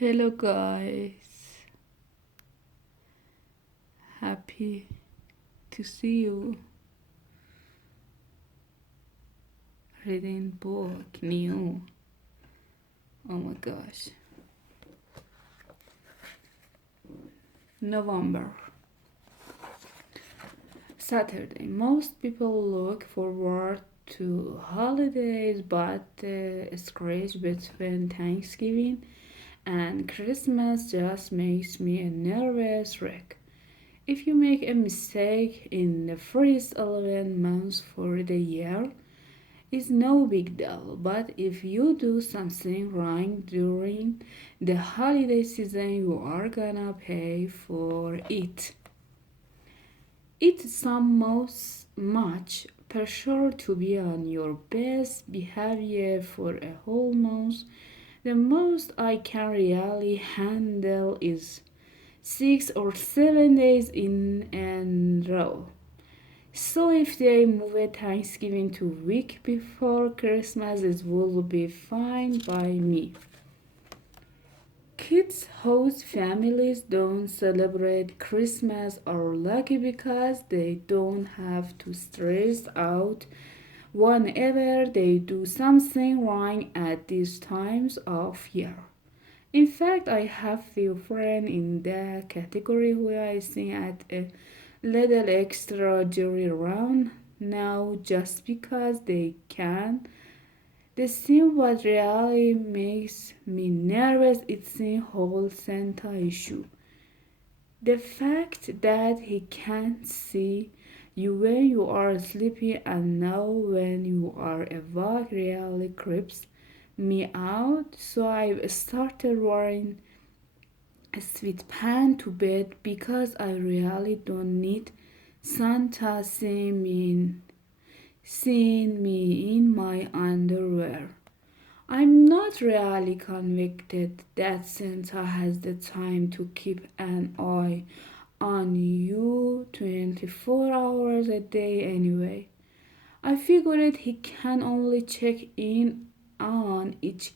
Hello, guys. Happy to see you. Reading book new. Oh my gosh. November. Saturday. Most people look forward to holidays, but the scratch between Thanksgiving and Christmas just makes me a nervous wreck. If you make a mistake in the first 11 months for the year, it's no big deal, but if you do something wrong during the holiday season, you are gonna pay for it. It's some most much pressure to be on your best behavior for a whole month. The most I can really handle is 6 or 7 days in a row. So if they move Thanksgiving to week before Christmas, it will be fine by me. Kids whose families don't celebrate Christmas are lucky because they don't have to stress out whenever they do something wrong at these times of year. In fact, I have few friends in the category who I see at a little extra jury round now just because they can. The thing what really makes me nervous is the whole Santa issue. The fact that he can't see you when you are sleepy and now when you are awake really creeps me out. So I've started wearing a sweatpants to bed because I really don't need Santa seeing me in my underwear. I'm not really convinced that Santa has the time to keep an eye on you 24 hours a day anyway. I figured he can only check in on each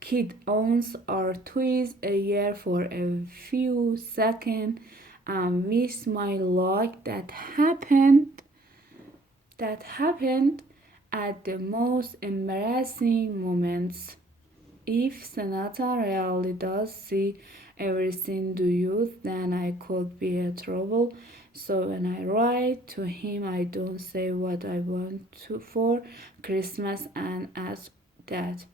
kid owns or twice a year for a few seconds and with my luck that happened at the most embarrassing moments. If Sanata really does see everything do you, then I could be a trouble. So when I write to him, I don't say what I want for Christmas and ask that.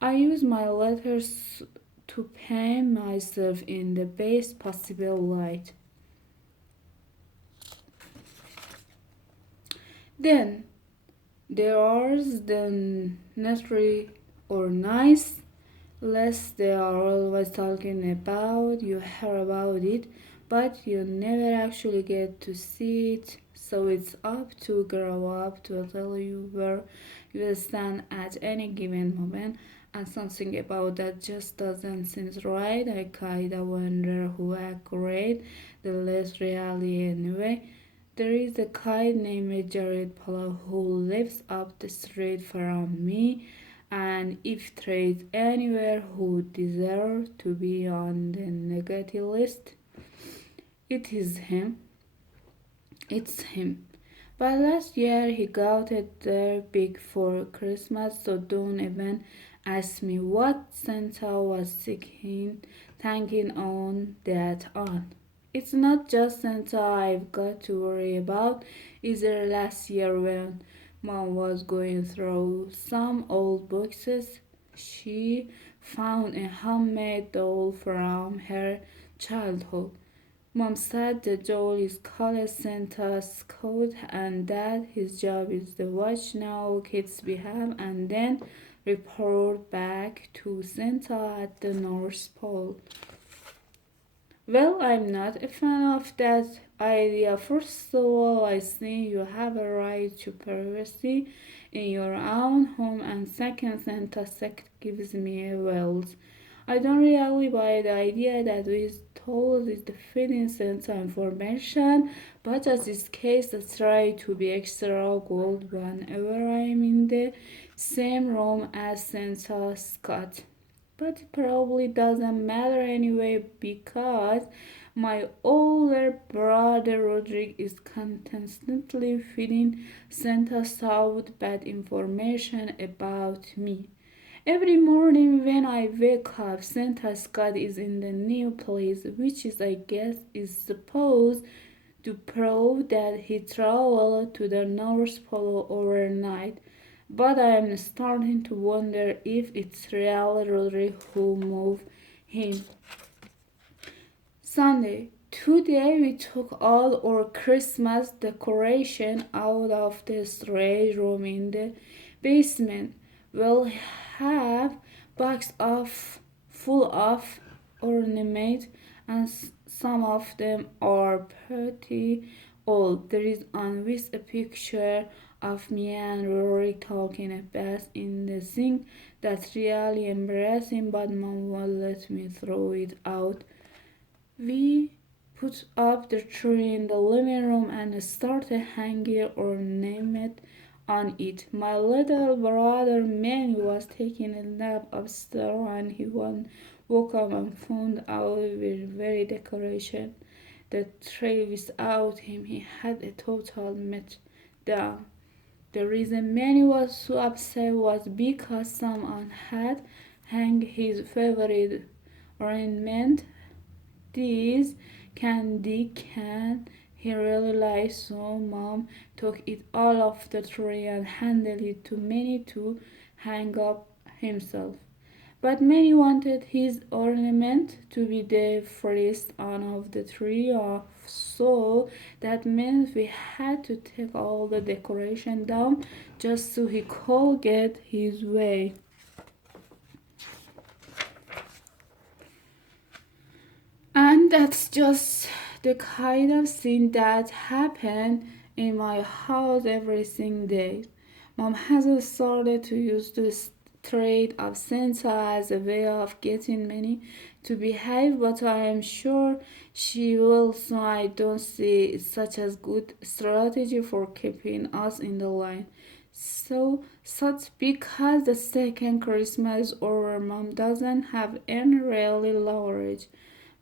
I use my letters to paint myself in the best possible light. Then there are the necessary or nice list they are always talking about. You hear about it, but you never actually get to see it. So it's up to grow up to tell you where you stand at any given moment. And something about that just doesn't seem right. I kinda wonder who accurate the list really anyway. There is a kid named Jared Polo who lives up the street from me, and if there is anywhere who deserves to be on the negative list, it is him. It's him. But last year he got it there big for Christmas, so don't even ask me what Santa was thinking on that on. It's not just Santa I've got to worry about. Either last year when Mom was going through some old boxes, she found a handmade doll from her childhood. Mom said the doll is called Santa's coat and that his job is to watch how kids behave and then report back to Santa at the North Pole. Well, I'm not a fan of that idea. First of all, I think you have a right to privacy in your own home, and second, Santa sect gives me a wells. I don't really buy the idea that we told is the feeding Santa information, but as this case, I try to be extra gold whenever I'm in the same room as Santa Scott. but it probably doesn't matter anyway because my older brother Rodrigo is constantly feeding Santa out bad information about me. Every morning when I wake up, Santa Scott is in the new place, which is, I guess, is supposed to prove that he traveled to the North Pole overnight. But I am starting to wonder if it's really Rodrigo who moved him. Sunday. Today we took all our Christmas decoration out of the storage room in the basement. We'll have boxes of full of ornaments and some of them are pretty old. There is on this a picture of me and Rory talking about in the sink. That's really embarrassing, but mom won't let me throw it out. We put up the tree in the living room and started hanging ornament on it. My little brother Manny was taking a nap upstairs and he woke up and found out we were very decoration. The tree without him, he had a total meltdown. The reason Manny was so upset was because someone had hung his favorite ornament, this candy can he really liked, so mom took it all off the tree and handed it to Manny to hang up himself. But Manny wanted his ornament to be the first on of the tree off, so that meant we had to take all the decoration down just so he could get his way. And that's just the kind of thing that happen in my house every single day. Mom has started to use this trait of Santa as a way of getting Minnie to behave, but I am sure she will, so I don't see it such as good strategy for keeping us in the line. So such because the second Christmas over mom doesn't have any really leverage.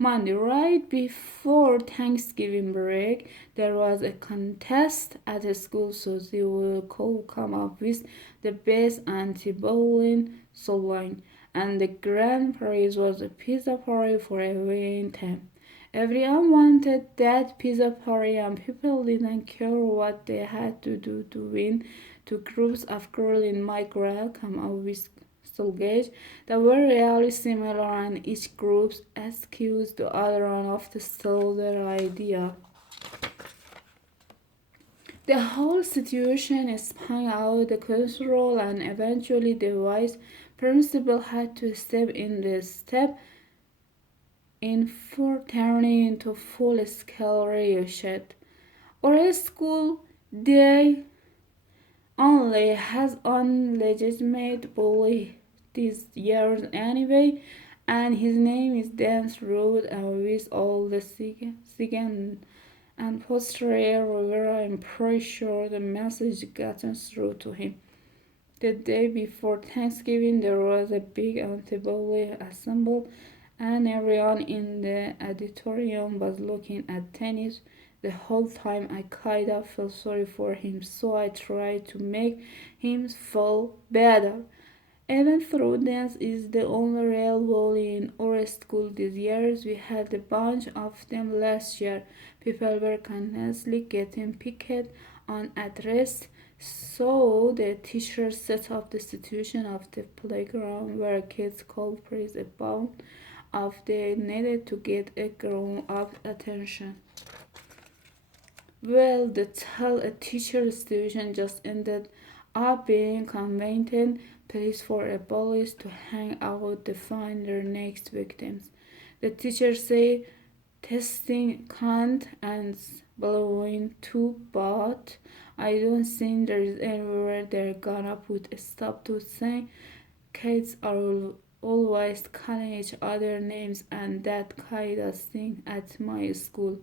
Monday, right before Thanksgiving break, there was a contest at the school, so they will come up with the best anti-bullying slogan, and the grand prize was a pizza party for a winning team. Everyone wanted that pizza party, and people didn't care what they had to do to win. Two groups of girls in my grade come up with Gauge that were really similar, and each group accused the other one of the stole their idea. The whole situation spun out the control, and eventually the vice principal had to step in for turning into full-scale riot. Our school day only has one legitimate bully these years anyway, and his name is Dance Road, and with all the second and posterior Rivera, I'm pretty sure the message gotten through to him. The day before Thanksgiving, there was a big anti-bully assembled, and everyone in the auditorium was looking at tennis. The whole time I kinda felt sorry for him, so I tried to make him feel better. Even though dance is the only real bully in our school these years, we had a bunch of them last year. People were constantly getting picked on at rest, so the teacher set up the situation of the playground where kids could press a button if they needed to get a grown-up attention. Well, the tell a teacher situation just ended up being convenient place for a police to hang out to find their next victims. The teacher say testing can't and blowing too, but I don't think there's anywhere they're gonna put a stop to saying kids are always calling each other names and that kind of thing at my school.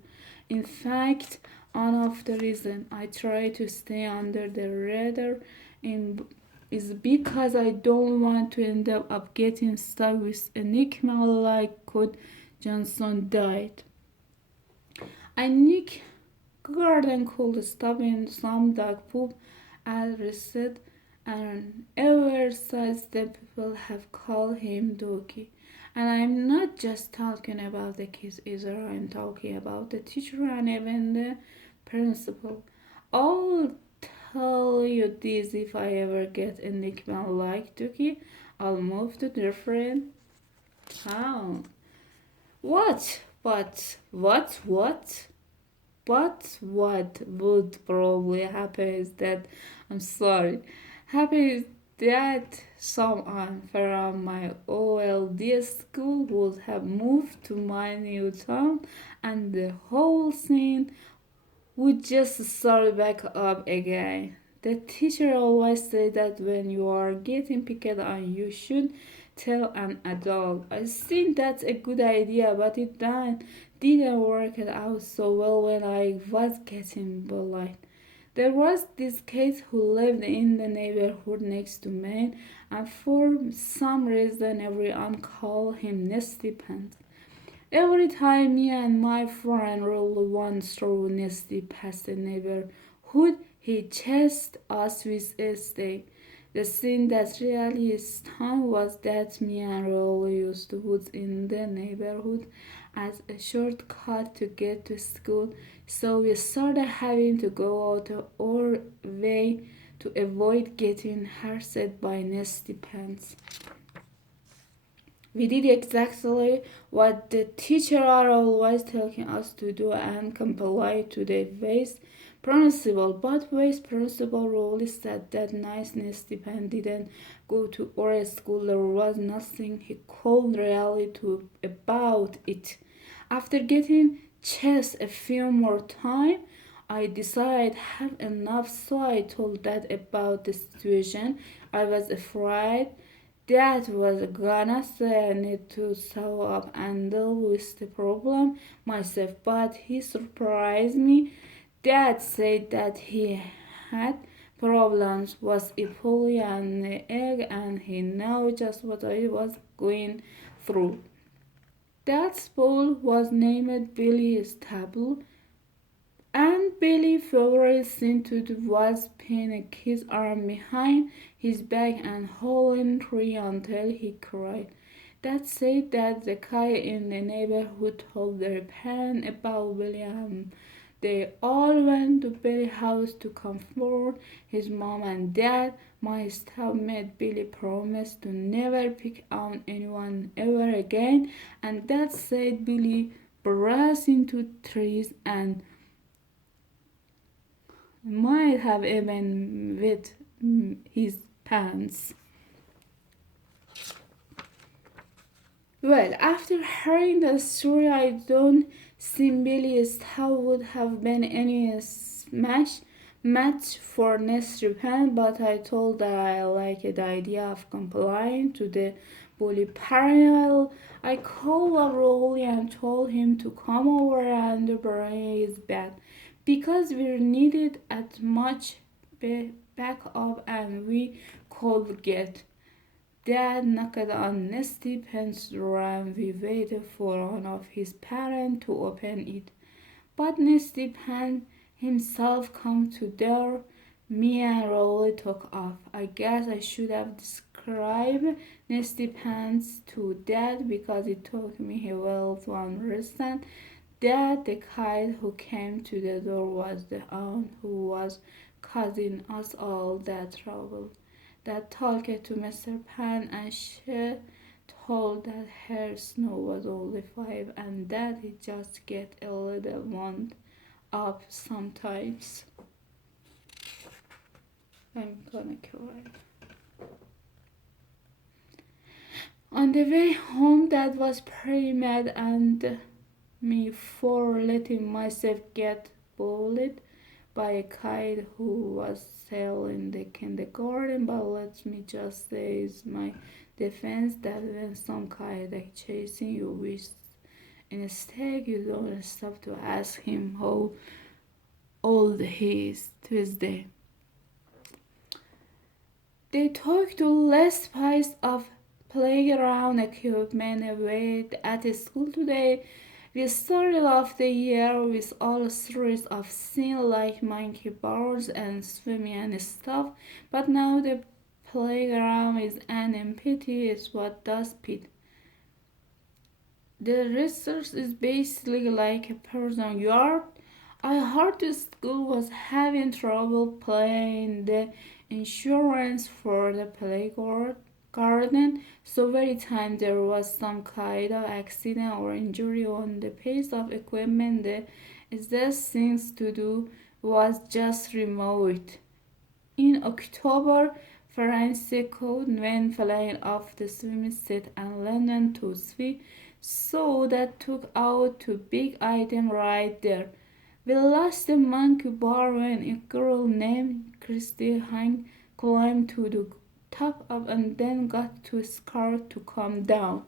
In fact, one of the reasons I try to stay under the radar in is because I don't want to end up getting stuck with enigma like Code Johnson died. I Nick Garden could stop in some dog poop at receipt and ever since the people have called him Doki. And I'm not just talking about the kids either, I'm talking about the teacher and even the principal. I'll tell you this, if I ever get a nickname like Doki, I'll move to different town. What? What? But what would probably happen is that, I'm sorry, happen is that someone from my OLD school would have moved to my new town and the whole scene would just start back up again. The teacher always said that when you are getting picked on, you should tell an adult. I think that's a good idea, but it didn't work out so well when I was getting bullied. There was this kid who lived in the neighborhood next to mine, and for some reason everyone called him Nesty Pants. Every time me and my friend rolled one through Nesty past the neighborhood, he chased us with a stick. The thing that really stung was that me and Rollo used to woods in the neighborhood as a shortcut to get to school, so we started having to go out of our way to avoid getting harassed by Nesty Pants. We did exactly what the teacher are always telling us to do and comply to the vice principal. But vice principal really said that niceness stipend didn't go to our school. There was nothing he could really do about it. After getting chased a few more times, I decided I had enough, so I told Dad about the situation. I was afraid Dad was gonna say I need to show up and deal with the problem myself, but he surprised me. Dad said that he had problems with Apple and egg and he knew just what I was going through. Dad's bowl was named Billy Stable, and Billy's favorite thing to do was pin his arm behind his back and holding tree until he cried. Dad said that the kids in the neighborhood told their parents about Billy and they all went to Billy's house to comfort his mom and dad. My staff made Billy promise to never pick on anyone ever again, and Dad said Billy burst into trees and might have even wet his pants. Well, after hearing the story, I don't think Billy's how would have been any smash match for Nestor Pan, but I told that I liked the idea of complying to the bully parallel. I called up Rolly and told him to come over and bring his bed because we needed as much backup and we could get. Dad knocked on Nesty Pen's door and we waited for one of his parents to open it. But Nesty Pen himself came to door. Me and Rolly took off. I guess I should have described Nesty Pants to Dad because it took me a while to understand that the kid who came to the door was the aunt who was causing us all that trouble. That talked to Mr. Pan and she told that her snow was only 5 and that he just get a little wound up sometimes. I'm gonna cry. On the way home, Dad was pretty mad and me for letting myself get bullied by a kid who was still in the kindergarten, but let me just say is my defense that when some kid is chasing you with instead you don't stop to ask him how old he is. Tuesday. They took the last piece of playground equipment away at school today. We started off the year with all sorts of things like monkey bars and swimming and stuff, but now the playground is an empty spot dust pit. The research is basically like a person yard. I heard the school was having trouble paying the insurance for the playground garden, so every time there was some kind of accident or injury on the piece of equipment, the easiest things to do was just remove it. In October, Francesco went flying off the swim set and London to swim, so that took out two big items right there. We lost the monkey bar when a girl named Christy Hine climbed to the top of and then got too scared to come down.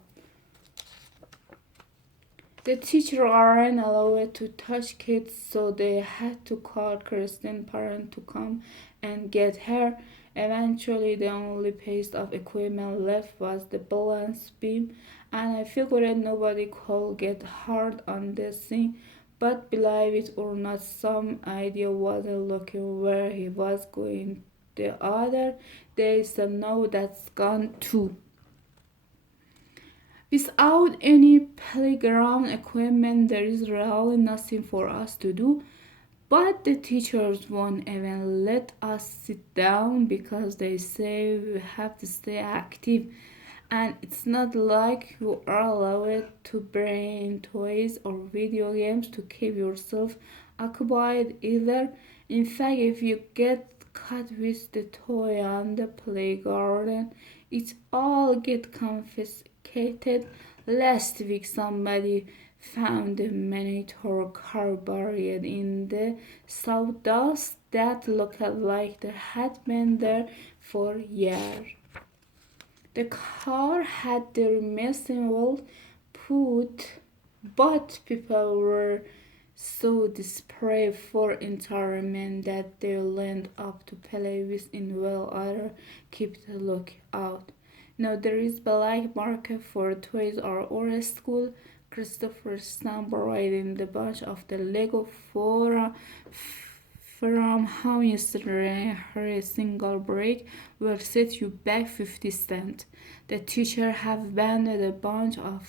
The teacher aren't allowed to touch kids, so they had to call Kirsten's parents to come and get her. Eventually, the only piece of equipment left was the balance beam, and I figured nobody could get hurt on this thing. But believe it or not, some idiot wasn't looking where he was going the other day, so now that's gone too. Without any playground equipment, there is really nothing for us to do. But the teachers won't even let us sit down because they say we have to stay active. And it's not like you are allowed to bring toys or video games to keep yourself occupied either. In fact, if you get caught with the toy on the playground, it all get confiscated. Last week somebody found a miniature car buried in the sawdust that looked like it had been there for years. The car had their missing wheel put, but people were so desperate for entertainment that they lined up to play with in well other keep the lookout. Now there is black market for toys or school. Christopher stumbled right in the bunch of the Lego from home yesterday. Her single break will set you back 50 cents. The teacher have banned a bunch of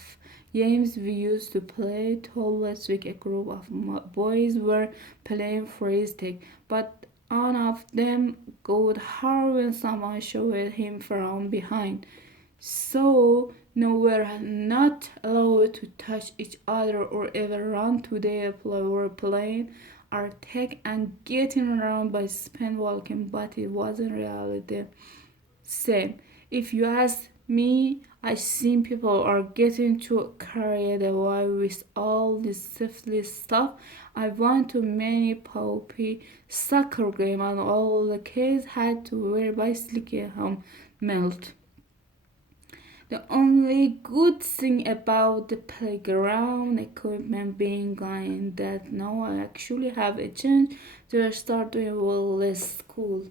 games we used to play. Told last week a group of boys were playing freeze tag, but one of them got hurt when someone showed him from behind. So no, we're not allowed to touch each other or ever run to the plane or take and getting around by spin walking, but it wasn't really the same. If you ask me, I think people are getting too carried away with all this safety stuff. I went to many puppy soccer game and all the kids had to wear bicycle helmet. The only good thing about the playground equipment being gone is that now I actually have a chance to start doing well less school.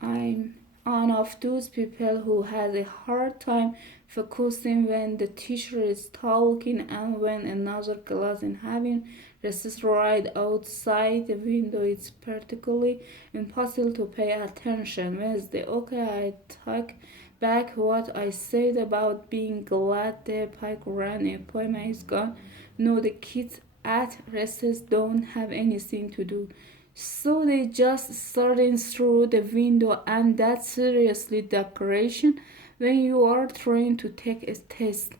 I'm one of those people who has a hard time focusing when the teacher is talking and when another class is having recess right outside the window. It's particularly impossible to pay attention. Wednesday, okay, I take back what I said about being glad the playground appointment is gone. No, the kids at recess don't have anything to do. So they just starting through the window, and that's seriously decoration when you are trying to take a test.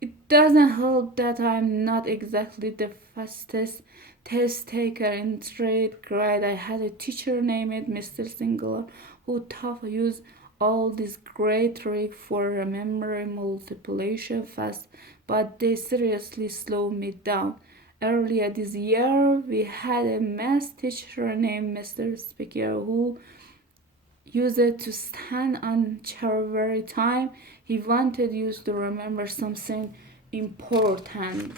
It doesn't help that I'm not exactly the fastest test taker in third grade. I had a teacher named Mr. Singler who taught us all these great tricks for remembering multiplication fast, but they seriously slowed me down. Earlier this year, we had a math teacher named Mr. Speaker who used it to stand on chair every time he wanted you to remember something important.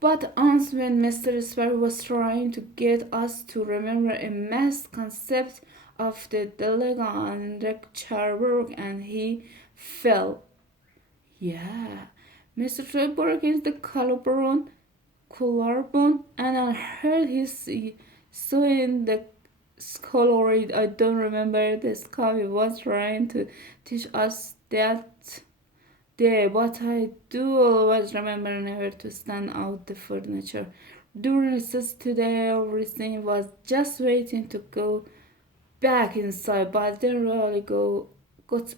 But once when Mr. Sparrow was trying to get us to remember a math concept of the Delega and Cherbourg and he fell. Yeah, Mr. Cherbourg is the collarbone and I heard he's so in the schoolery. I don't remember the school he was trying to teach us that day, but I do always remember never to stand out the furniture. During recess today, everything was just waiting to go back inside, but didn't really got